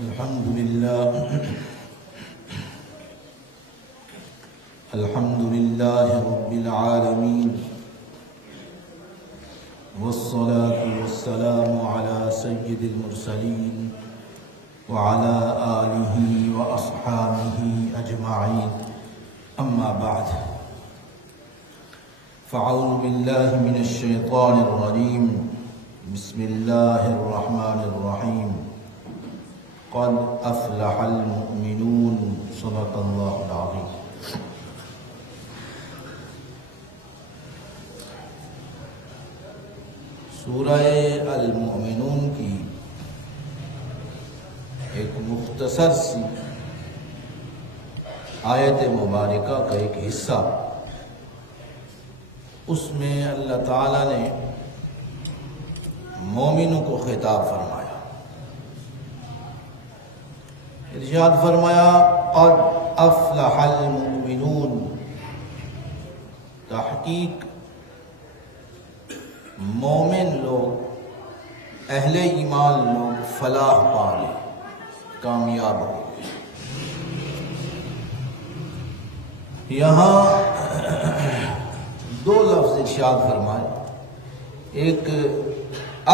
الحمد لله رب العالمين، والصلاة والسلام على سيد المرسلين وعلى آله وأصحابه أجمعين. أما بعد، فأعوذ بالله من الشيطان الرجيم. بسم الله الرحمن الرحيم. قد أفلح المؤمنون. صدق الله العظيم. سورہ المؤمنون کی ایک مختصر سی آیت مبارکہ کا ایک حصہ، اس میں اللہ تعالیٰ نے مومنوں کو خطاب فرمایا. ارشاد فرمایا قد افلح المؤمنون، تحقیق مومن لوگ، اہل ایمان لوگ فلاح پا لے، کامیاب ہو. یہاں دو لفظ ارشاد فرمائے، ایک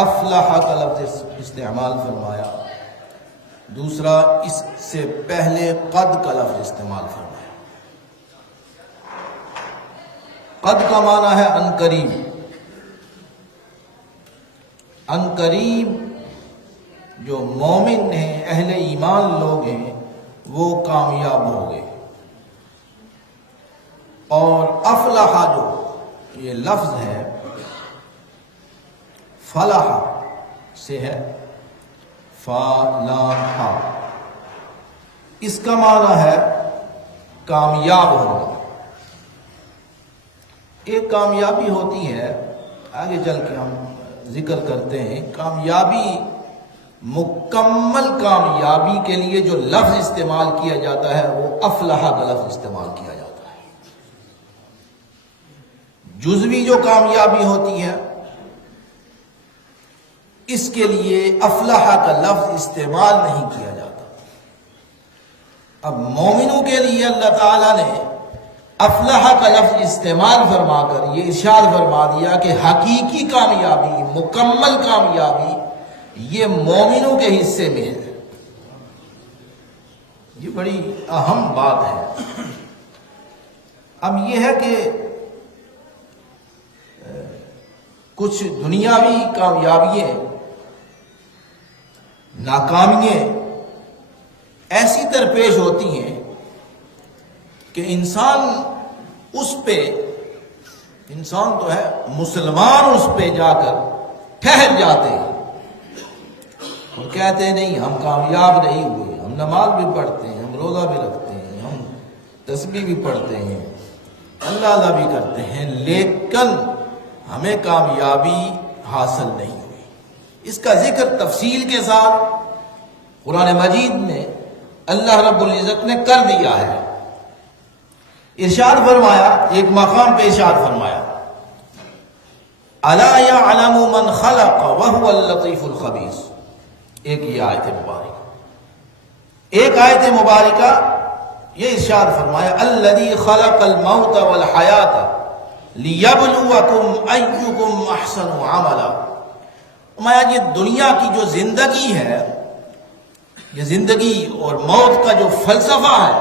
افلح کا لفظ استعمال فرمایا، دوسرا اس سے پہلے قد کا لفظ استعمال فرمایا. قد کا معنی ہے ان قریب. ان قریب جو مومن ہیں، اہل ایمان لوگ ہیں، وہ کامیاب ہو گئے. اور افلح جو یہ لفظ ہے فلاح سے ہے، فلاح، اس کا معنی ہے کامیاب ہونا. ایک کامیابی ہوتی ہے، آگے چل کے ہم ذکر کرتے ہیں. کامیابی، مکمل کامیابی کے لیے جو لفظ استعمال کیا جاتا ہے وہ افلح کا لفظ استعمال کیا جاتا ہے. جزوی جو کامیابی ہوتی ہے اس کے لیے افلح کا لفظ استعمال نہیں کیا جاتا. اب مومنوں کے لیے اللہ تعالیٰ نے افلح کا لفظ استعمال فرما کر یہ ارشاد فرما دیا کہ حقیقی کامیابی، مکمل کامیابی یہ مومنوں کے حصے میں ہے. یہ بڑی اہم بات ہے. اب یہ ہے کہ کچھ دنیاوی کامیابیاں، ناکامیاں ایسی درپیش ہوتی ہیں کہ انسان تو ہے مسلمان اس پہ جا کر ٹھہر جاتے ہیں اور کہتے ہیں نہیں ہم کامیاب نہیں ہوئے. ہم نماز بھی پڑھتے ہیں، ہم روزہ بھی رکھتے ہیں، ہم تسبیح بھی پڑھتے ہیں، اللہ بھی کرتے ہیں، لیکن ہمیں کامیابی حاصل نہیں ہوئی. اس کا ذکر تفصیل کے ساتھ قرآن مجید میں اللہ رب العزت نے کر دیا ہے. ارشاد فرمایا، ایک مقام پہ ارشاد فرمایا الا یعلم من خلق وهو اللطیف الخبیر. ایک یہ آیت مبارکہ، ایک آیت مبارکہ یہ ارشاد فرمایا الذی خلق الموت والحیات لیبلوکم ایکم احسن عملا. یہ دنیا کی جو زندگی ہے، یہ زندگی اور موت کا جو فلسفہ ہے،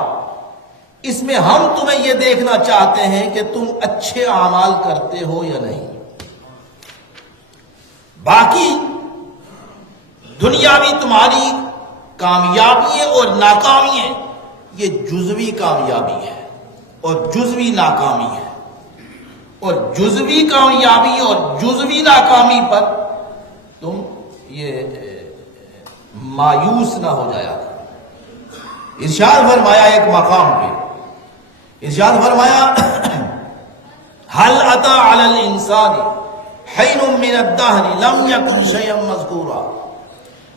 اس میں ہم تمہیں یہ دیکھنا چاہتے ہیں کہ تم اچھے اعمال کرتے ہو یا نہیں. باقی دنیاوی تمہاری کامیابیاں اور ناکامیاں یہ جزوی کامیابی ہے اور جزوی ناکامی ہے. اور جزوی کامیابی اور جزوی ناکامی پر تم یہ مایوس نہ ہو جایا. ارشاد فرمایا ایک مقام پہ، ارشاد فرمایا هل اتى على الانسان حين من الدهر لم يكن شيئا مذكورا.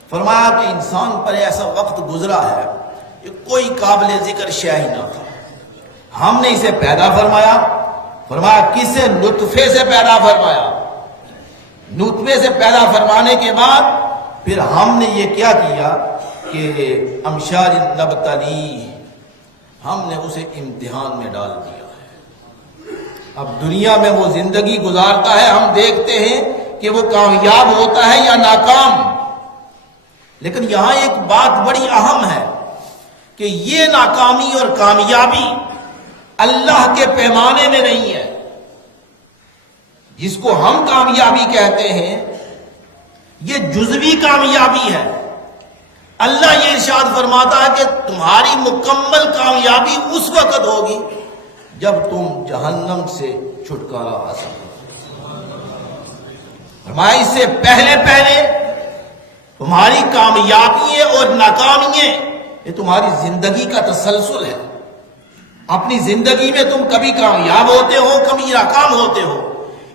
فرمایا کہ انسان پر ایسا وقت گزرا ہے کہ کوئی قابل ذکر شے ہی نہ تھا. ہم نے اسے پیدا فرمایا، فرمایا کسے؟ نطفے سے پیدا فرمایا. نطفے سے پیدا فرمانے کے بعد پھر ہم نے یہ کیا کیا کہ امشاج نبتلی، ہم نے اسے امتحان میں ڈال دیا ہے۔ اب دنیا میں وہ زندگی گزارتا ہے، ہم دیکھتے ہیں کہ وہ کامیاب ہوتا ہے یا ناکام، لیکن یہاں ایک بات بڑی اہم ہے کہ یہ ناکامی اور کامیابی اللہ کے پیمانے میں نہیں ہے۔ جس کو ہم کامیابی کہتے ہیں یہ جزوی کامیابی ہے۔ اللہ یہ ارشاد فرماتا ہے کہ تمہاری مکمل کامیابی اس وقت ہوگی جب تم جہنم سے چھٹکارا حاصل کرو۔ فرمایا اس سے پہلے پہلے تمہاری کامیابیاں اور ناکامیاں یہ تمہاری زندگی کا تسلسل ہے۔ اپنی زندگی میں تم کبھی کامیاب ہوتے ہو، کبھی ناکام ہوتے ہو۔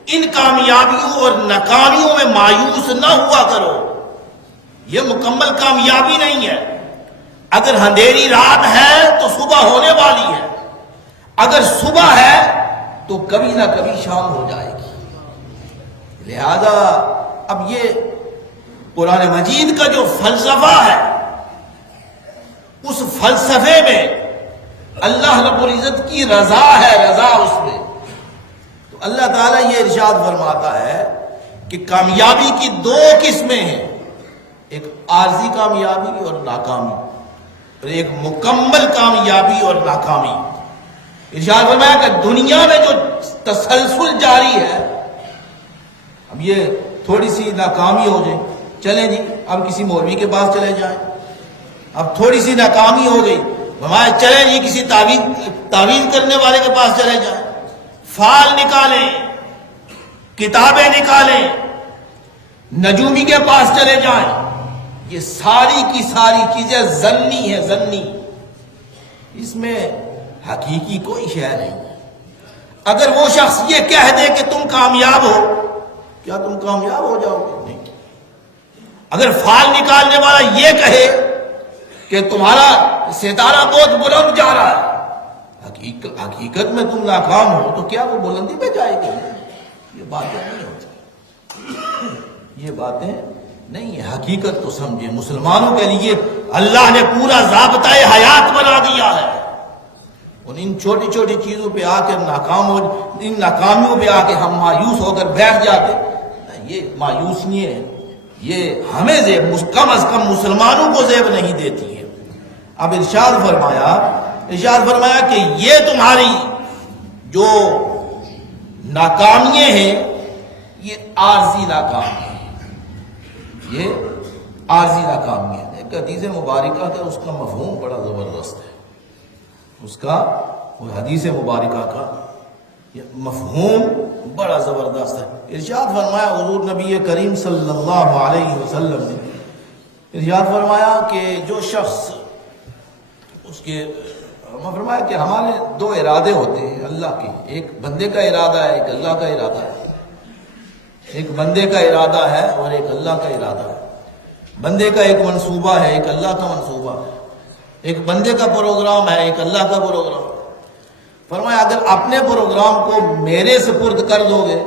ان کامیابیوں اور ناکامیوں میں مایوس نہ ہوا کرو، یہ مکمل کامیابی نہیں ہے۔ اگر اندھیری رات ہے تو صبح ہونے والی ہے، اگر صبح ہے تو کبھی نہ کبھی شام ہو جائے گی۔ لہذا اب یہ قرآن مجید کا جو فلسفہ ہے، اس فلسفے میں اللہ رب العزت کی رضا ہے، رضا اس میں۔ تو اللہ تعالیٰ یہ ارشاد فرماتا ہے کہ کامیابی کی دو قسمیں ہیں، ایک عارضی کامیابی اور ناکامی، اور ایک مکمل کامیابی اور ناکامی۔ ارشاد فرمایا کہ دنیا میں جو تسلسل جاری ہے، اب یہ تھوڑی سی ناکامی ہو جائے، چلیں جی اب کسی مولوی کے پاس چلے جائیں، اب تھوڑی سی ناکامی ہو گئی، ہمارے چلیں جی کسی تعویذ کرنے والے کے پاس چلے جائیں، فال نکالیں، کتابیں نکالیں، نجومی کے پاس چلے جائیں۔ یہ ساری کی ساری چیزیں ظنی ہے، ظنی، اس میں حقیقی کوئی شے نہیں ہے۔ اگر وہ شخص یہ کہہ دے کہ تم کامیاب ہو، کیا تم کامیاب ہو جاؤ گے؟ نہیں۔ اگر فال نکالنے والا یہ کہے کہ تمہارا ستارہ بہت بلند جا رہا ہے، حقیقت میں تم ناکام ہو، تو کیا وہ بلندی پہ جائے گی؟ یہ باتیں نہیں ہوتی، یہ باتیں نہیں ہے۔ حقیقت تو سمجھے، مسلمانوں کے لیے اللہ نے پورا ضابطۂ حیات بنا دیا ہے۔ ان چھوٹی چھوٹی چیزوں پہ آ کے ناکام ہو، ان ناکامیوں پہ آ کے ہم مایوس ہو کر بیٹھ جاتے، یہ مایوس نہیں ہے، یہ ہمیں زیب، کم از کم مسلمانوں کو زیب نہیں دیتی ہے۔ اب ارشاد فرمایا کہ یہ تمہاری جو ناکامیاں ہیں یہ عارضی ناکامیاں ہیں، یہ عارضی ناکامیاں ہیں۔ ایک حدیث مبارکہ کا اس کا مفہوم بڑا زبردست ہے، اس کا وہ حدیث مبارکہ کا یہ مفہوم بڑا زبردست ہے۔ ارشاد فرمایا حضور نبی کریم صلی اللہ علیہ وسلم نے ارشاد فرمایا کہ جو شخص اس کے فرمایا کہ ہمارے دو ارادے ہوتے ہیں اللہ کے، ایک بندے کا ارادہ ہے، ایک اللہ کا ارادہ ہے۔ ایک بندے کا ارادہ ہے اور ایک اللہ کا ارادہ ہے۔ بندے کا ایک منصوبہ ہے، ایک اللہ کا منصوبہ ہے۔ ایک بندے کا پروگرام ہے، ایک اللہ کا پروگرام ہے۔ فرمایا اگر اپنے پروگرام کو میرے سپرد کر دو گے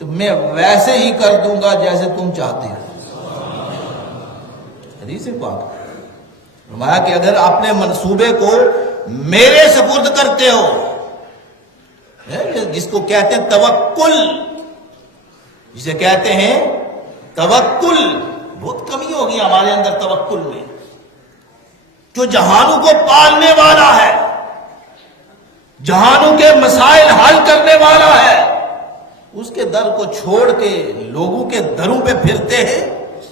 تو میں ویسے ہی کر دوں گا جیسے تم چاہتے ہو۔ حدیث پاک فرمایا کہ اگر اپنے منصوبے کو میرے سپرد کرتے ہو، جس کو کہتے ہیں توکل، جسے کہتے ہیں توکل، بہت کمی ہوگی ہمارے اندر توکل میں، جو جہانوں کو پالنے والا ہے، جہانوں کے مسائل حل کرنے والا ہے، اس کے در کو چھوڑ کے لوگوں کے دروں پہ پھرتے ہیں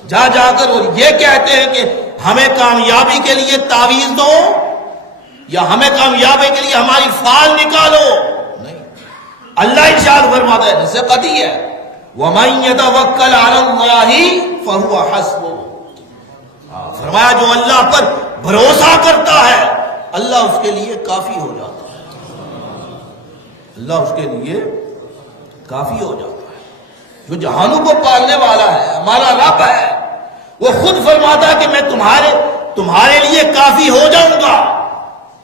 جا جا کر، اور یہ کہتے ہیں کہ ہمیں کامیابی کے لیے تعویذ دو یا ہمیں کامیابی کے لیے ہماری فال نکالو۔ نہیں، اللہ ارشاد فرماتا ہے، جسے قطعی ہے، وَمَن يَتَوَكَّلْ عَلَى اللَّهِ فَهُوَ حَسْبُهُ، فرمایا جو اللہ پر بھروسہ کرتا ہے اللہ اس کے لیے کافی ہو جاتا ہے، اللہ اس کے لیے کافی ہو جاتا ہے۔ جو جہانوں کو پالنے والا ہے، ہمارا رب ہے، وہ خود فرماتا ہے کہ میں تمہارے لیے کافی ہو جاؤں گا،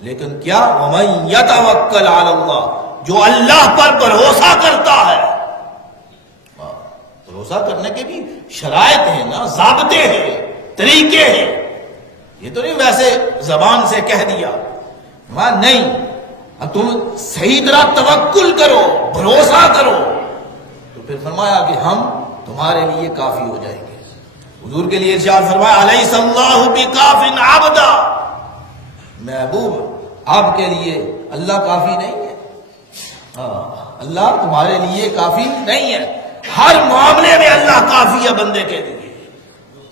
لیکن کیا وَمَن يَتَوَكَّلْ عَلَى اللَّهِ، جو اللہ پر بھروسہ کرتا ہے۔ بھروسہ کرنے کے بھی شرائط ہیں نا، ضابطے ہیں، طریقے ہیں۔ یہ تو نہیں ویسے زبان سے کہہ دیا، نہیں، تم صحیح طرح توکل کرو، بھروسہ کرو، تو پھر فرمایا کہ ہم تمہارے لیے کافی ہو جائیں گے۔ حضور کے لیے ارشاد فرمایا الیس اللہ بکاف عبدا، محبوب آپ کے لیے اللہ کافی نہیں ہے؟ اللہ تمہارے لیے کافی نہیں ہے، ہر معاملے میں اللہ کافی ہے بندے کے لیے،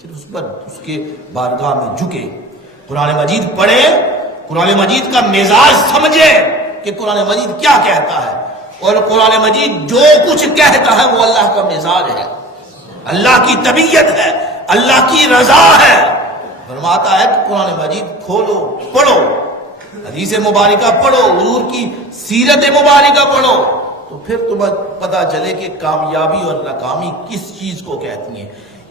صرف اس پر اس کے بارگاہ میں جھکے، قرآن مجید پڑھے، قرآن مجید کا مزاج سمجھے کہ قرآن مجید کیا کہتا ہے، اور قرآن مجید جو کچھ کہتا ہے وہ اللہ کا مزاج ہے، اللہ کی طبیعت ہے، اللہ کی رضا ہے۔ فرماتا ہے کہ قرآن مجید کھولو، پڑھو، حدیث مبارکہ پڑھو، حضور کی سیرت مبارکہ پڑھو، تو پھر تمہیں پتہ چلے کہ کامیابی اور ناکامی کس چیز کو کہتی ہیں۔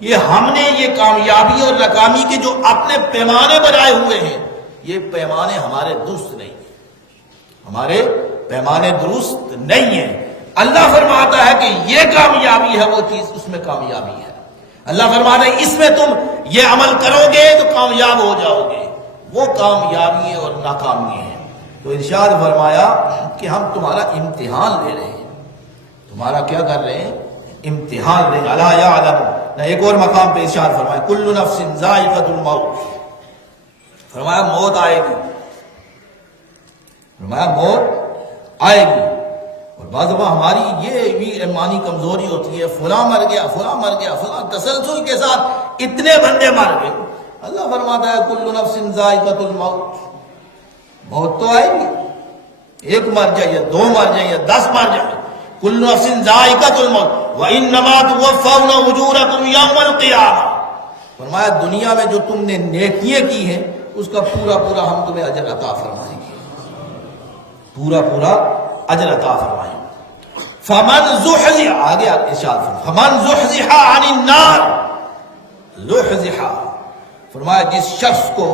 یہ ہم نے یہ کامیابی اور ناکامی کے جو اپنے پیمانے بنائے ہوئے ہیں، یہ پیمانے ہمارے درست نہیں ہیں، ہمارے پیمانے درست نہیں ہیں۔ اللہ فرماتا ہے کہ یہ کامیابی ہے وہ چیز، اس میں کامیابی ہے۔ اللہ فرماتا ہے اس میں تم یہ عمل کرو گے تو کامیاب ہو جاؤ گے، وہ کامیابی اور ناکامی ہیں۔ تو ارشاد فرمایا کہ ہم تمہارا امتحان لے رہے ہیں، تمہارا کیا کر رہے ہیں؟ امتحان لے رہے ہیں۔ الا یعلم، نہ ایک اور مقام پہ ارشاد فرمایا کل نفس ذائقۃ الموت، فرمایا موت آئے گی، فرمایا موت آئے گی۔ اور بعض دفعہ ہماری یہ بھی ایمانی کمزوری ہوتی ہے، فلاں مر گیا، فلاں مر گیا، فلاں تسلسل کے ساتھ اتنے بندے مر گئے۔ اللہ فرماتا ہے کل نفس ذائقۃ الموت، موت تو آئے گی، ایک مر جائے یا دو مر جائے یا 10 مر جائے، کل نفس ذائقۃ الموت وانما توفون اجورکم یوم القیامہ۔ فرمایا دنیا میں جو تم نے نیکیاں کی ہیں اس کا پورا پورا ہم تمہیں اجر عطا فرمائیں گے، پورا پورا اجر عطا فرمائیں گے۔ فمن زحزح، آگے ارشاد فمن زحزح عن النار، زحزح فرمایا جس شخص کو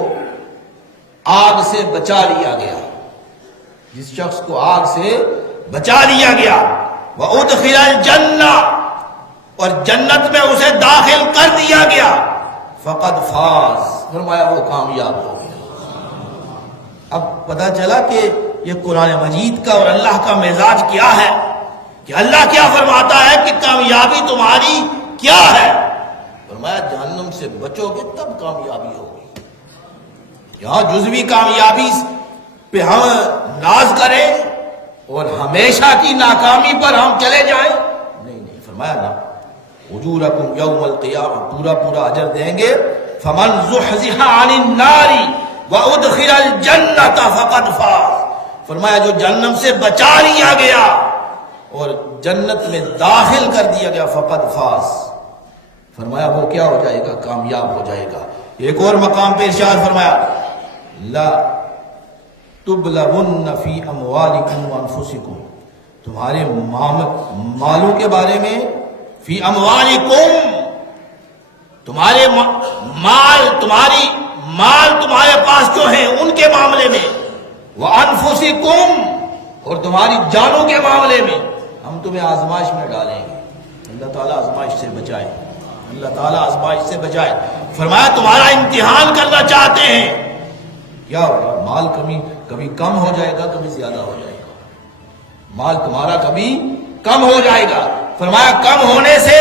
آگ سے بچا لیا گیا، جس شخص کو آگ سے بچا لیا گیا، وَأُدْخِلَ الْجَنَّةَ، اور جنت میں اسے داخل کر دیا گیا، فقد فاز، فرمایا وہ کامیاب ہو گیا۔ اب پتہ چلا کہ یہ قرآن مجید کا اور اللہ کا مزاج کیا ہے، کہ اللہ کیا فرماتا ہے کہ کامیابی تمہاری کیا ہے؟ فرمایا جہنم سے بچو گے تب کامیابی ہوگی۔ یہاں جزوی کامیابی پہ ہم ناز کریں اور ہمیشہ کی ناکامی پر ہم چلے جائیں، نہیں، فرمایا نا اجورکم یوم القیامہ، پورا پورا اجر دیں گے۔ فمن زحزح عن النار وادخل الجنۃ فقد فاز، فرمایا جو جہنم سے بچا لیا گیا اور جنت میں داخل کر دیا گیا، فقد فاز، فرمایا وہ کیا ہو جائے گا؟ کامیاب ہو جائے گا۔ ایک اور مقام پہ ارشاد فرمایا لا تبلغن فی اموالکم وانفسکم، تمہارے مالوں کے بارے میں، فی اموالکم، تمہارے مال، تمہاری مال تمہارے پاس جو ہیں ان کے معاملے میں، وانفسکم، اور تمہاری جانوں کے معاملے میں ہم تمہیں آزمائش میں ڈالیں گے۔ اللہ تعالیٰ آزمائش سے بچائے، اللہ تعالیٰ آزمائش سے بچائے۔ فرمایا تمہارا امتحان کرنا چاہتے ہیں، کیا ہوگا؟ مال کبھی کم ہو جائے گا، کبھی زیادہ ہو جائے گا، مال تمہارا کبھی کم ہو جائے گا۔ فرمایا کم ہونے سے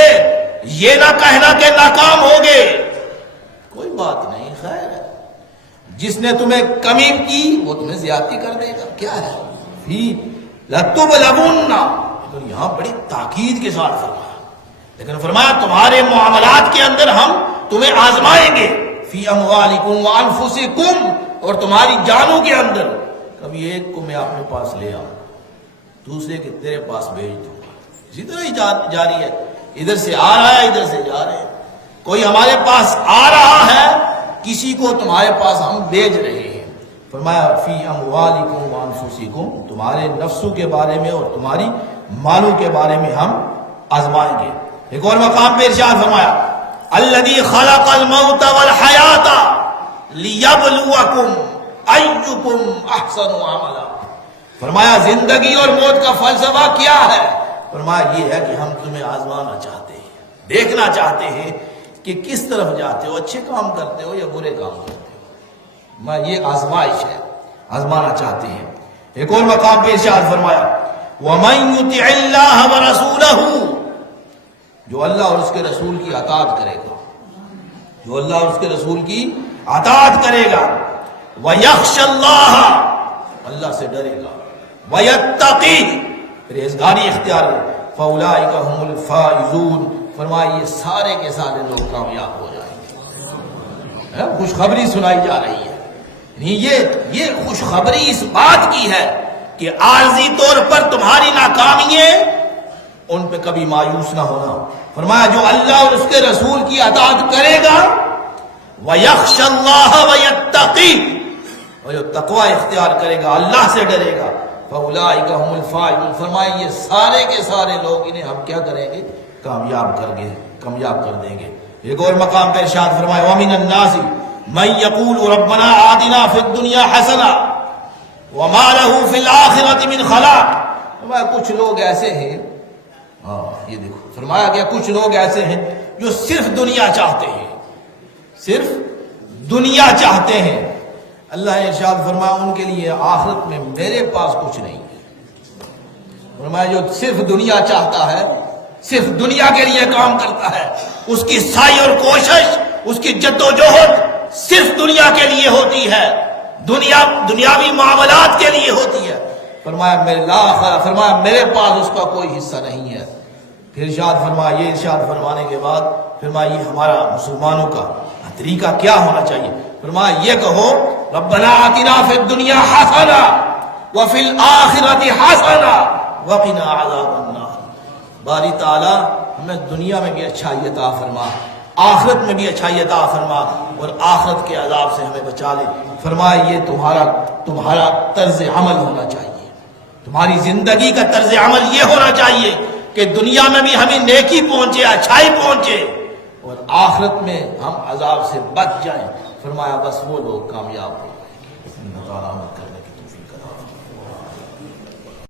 یہ نہ کہنا کہ ناکام ہوگے، کوئی بات نہیں، خیر ہے، جس نے تمہیں کمی کی وہ تمہیں زیادتی کر دے گا، کیا ہے؟ فی لتبلغن، تو یہاں بڑی تاکید کے ساتھ فرمایا، لیکن فرمایا تمہارے معاملات کے اندر ہم تمہیں آزمائیں گے، فی اموالکم وانفسکم، اور تمہاری جانوں کے اندر، کبھی ایک کو میں اپنے پاس لے آؤں، دوسرے کے تیرے پاس بھیج دوں، اسی طرح ہی جاری ہے، ادھر سے آ رہا ہے، ادھر سے جا رہے ہیں، کوئی ہمارے پاس آ رہا ہے، کسی کو تمہارے پاس ہم بھیج رہے ہیں۔ فرمایا فی اموالکم وانفسکم، تمہارے نفسوں کے بارے میں اور تمہاری مالوں کے بارے میں ہم آزمائیں گے۔ ایک اور مقام پہ ارشاد فرمایا الذی خلق الموت والحیات لیبلوکم ایکم احسن عملا، فرمایا زندگی اور موت کا فلسفہ کیا ہے؟ فرمایا یہ ہے کہ ہم تمہیں آزمانا چاہتے ہیں، دیکھنا چاہتے ہیں کہ کس طرف جاتے ہو، اچھے کام کرتے ہو یا برے کام کرتے ہو۔ یہ آزمائش ہے، آزمانا چاہتے ہیں۔ ایک اور مقام پہ ارشاد فرمایا وَمَن يُطِعِ اللَّهَ وَرَسُولَهُ، جو اللہ اور اس کے رسول کی اطاعت کرے گا، جو اللہ اور اس کے رسول کی اطاعت کرے گا، وَيَخْشَ اللَّهَ، اللہ سے ڈرے گا، وَيَتَّقِهِ، پرہیزگاری اختیار کرے، فَأُولَٰئِكَ هُمُ الْفَائِزُونَ، فرمایا یہ سارے کے سارے لوگ کامیاب ہو جائیں گے۔ خوشخبری سنائی جا رہی ہے، یہ خوشخبری اس بات کی ہے کہ عارضی طور پر تمہاری ناکامیاں ان پہ کبھی مایوس نہ ہونا۔ فرمایا جو اللہ اور اس کے رسول کی اطاعت کرے گا، وَيَخْشَ اللَّهَ وَيَتَّقِهِ، اور جو تقوی اختیار کرے گا، اللہ سے ڈرے گا، فَأُولَٰئِكَ هُمُ الْفَائِزُونَ، فرمایا یہ سارے کے سارے لوگ انہیں ہم کیا کریں گے؟ کامیاب کر دیں گے۔ ایک اور مقام پہ ارشاد فرمایا وَمِنَ النَّاسِ مَن يَقُولُ رَبَّنَا آتِنَا فِي الدُّنْيَا حَسَنَةً وَمَا لَهُ فِي الْآخِرَةِ مِنْ خَلَاقٍ، فرمایا کچھ لوگ ایسے ہیں، یہ دیکھو فرمایا گیا کچھ لوگ ایسے ہیں جو صرف دنیا چاہتے ہیں، صرف دنیا چاہتے ہیں۔ اللہ نے ارشاد فرمایا ان کے لیے آخرت میں میرے پاس کچھ نہیں ہے۔ فرمایا جو صرف دنیا چاہتا ہے، صرف دنیا کے لیے کام کرتا ہے، اس کی سعی اور کوشش، اس کی جد و جہد صرف دنیا کے لیے ہوتی ہے، دنیاوی معاملات کے لیے ہوتی ہے، فرمایا میرے پاس اس کا کوئی حصہ نہیں ہے۔ پھر ارشاد فرمایا، یہ ارشاد فرمانے کے بعد فرمایا یہ ہمارا مسلمانوں کا طریقہ کیا ہونا چاہیے؟ فرمایا یہ کہو ربنا آتنا فی الدنیا حسنہ وفی الآخرۃ حسنہ وقنا عذاب النار، باری تعالیٰ ہمیں دنیا میں بھی اچھائی عطا فرما، آخرت میں بھی اچھائی عطا فرما، اور آخرت کے عذاب سے ہمیں بچا لے۔ فرمایا یہ تمہارا طرز عمل ہونا چاہیے، تمہاری زندگی کا طرز عمل یہ ہونا چاہیے کہ دنیا میں بھی ہمیں نیکی پہنچے، اچھائی پہنچے، اور آخرت میں ہم عذاب سے بچ جائیں۔ فرمایا بس وہ لوگ کامیاب ہو گئے۔